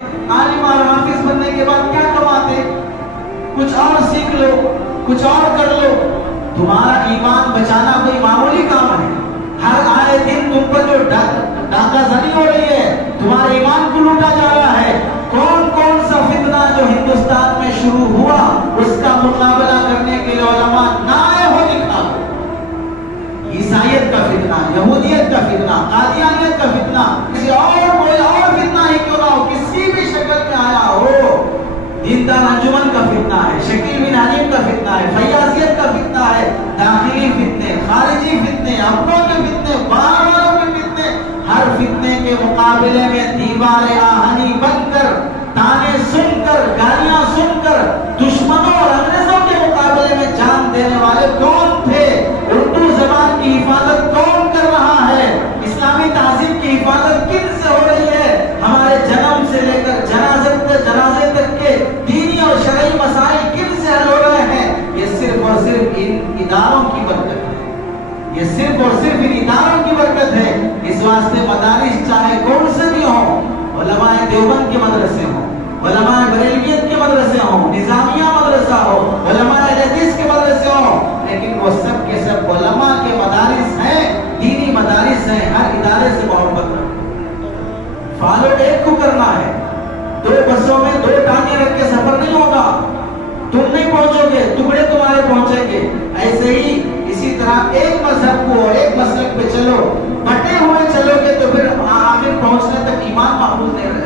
عالم اور حافظ بننے کے بعد کیا کماتے؟ کچھ اور سیکھ لو، کچھ اور کر لو۔ تمہارا ایمان بچانا کوئی معمولی کام ہے؟ ہر آئے دن تم پر جو ڈاکہ زنی ہو رہی ہے، تمہارے ایمان کو لوٹا جا رہا ہے۔ کون کون سا فتنہ جو ہندوستان میں شروع ہوا، اس کا مقابلہ کرنے کے لیے علماء نہ آئے ہو دکھا۔ عیسائیت کا فتنہ، یہودیت کا فتنہ، قادیانیت کا فتنہ، کسی اور کوئی اور فتنہ ہی کیوں نہ ہو، کسی بھی شکل میں آیا ہو، دیندار انجمن کا فتنہ ہے، شکیل بن حلیم کا فتنہ ہے، فیاضیت کا فتنہ ہے، داخلی فتنے، خارجی فتنے، اپنوں کے فتنے، باہر والوں کے فتنے، ہر فتنے کے مقابلے میں دیوار آہنی بن کر، تانے سن کر، گالیاں سن کر، دشمنوں اور انگریزوں کے مقابلے میں جان دینے والے کون تھے؟ اردو زبان کی حفاظت کون کر رہا ہے؟ اسلامی تہذیب کی حفاظت کن سے ہو رہی ہے؟ ہمارے جنم سے لے کر جنازے تک کے دینی اور شرعی مسائل کن سے حل ہو رہے ہیں؟ یہ صرف اور صرف ان اداروں کی برکت ہے، یہ صرف اور صرف ان اداروں کی برکت ہے۔ اس واسطے مدارس چاہے کون سے بھی ہوں، علماء دیوبند کے مدرسے ہوں، علماء بریلویت کے مدرسے ہوں، نظامیہ مدرسہ ہو، علماء اہل حدیث کے مدرسے ہوں، لیکن وہ سب کے سب علماء کے مدارس ہیں، دینی مدارس ہیں۔ ہر ادارے سے محبت رکھو، فالو ایک کو کرنا ہے۔ دو بسوں میں دو ٹانگیں رکھ کے سفر نہیں ہوگا، تم نہیں پہنچو گے، ٹکڑے تمہارے پہنچیں گے۔ ایسے ہی اسی طرح ایک مذہب کو ایک مسلک پہ چلو، بٹے ہوئے چلو گے تو پھر آخر پہنچنے تک ایمان محفوظ نہیں رہے۔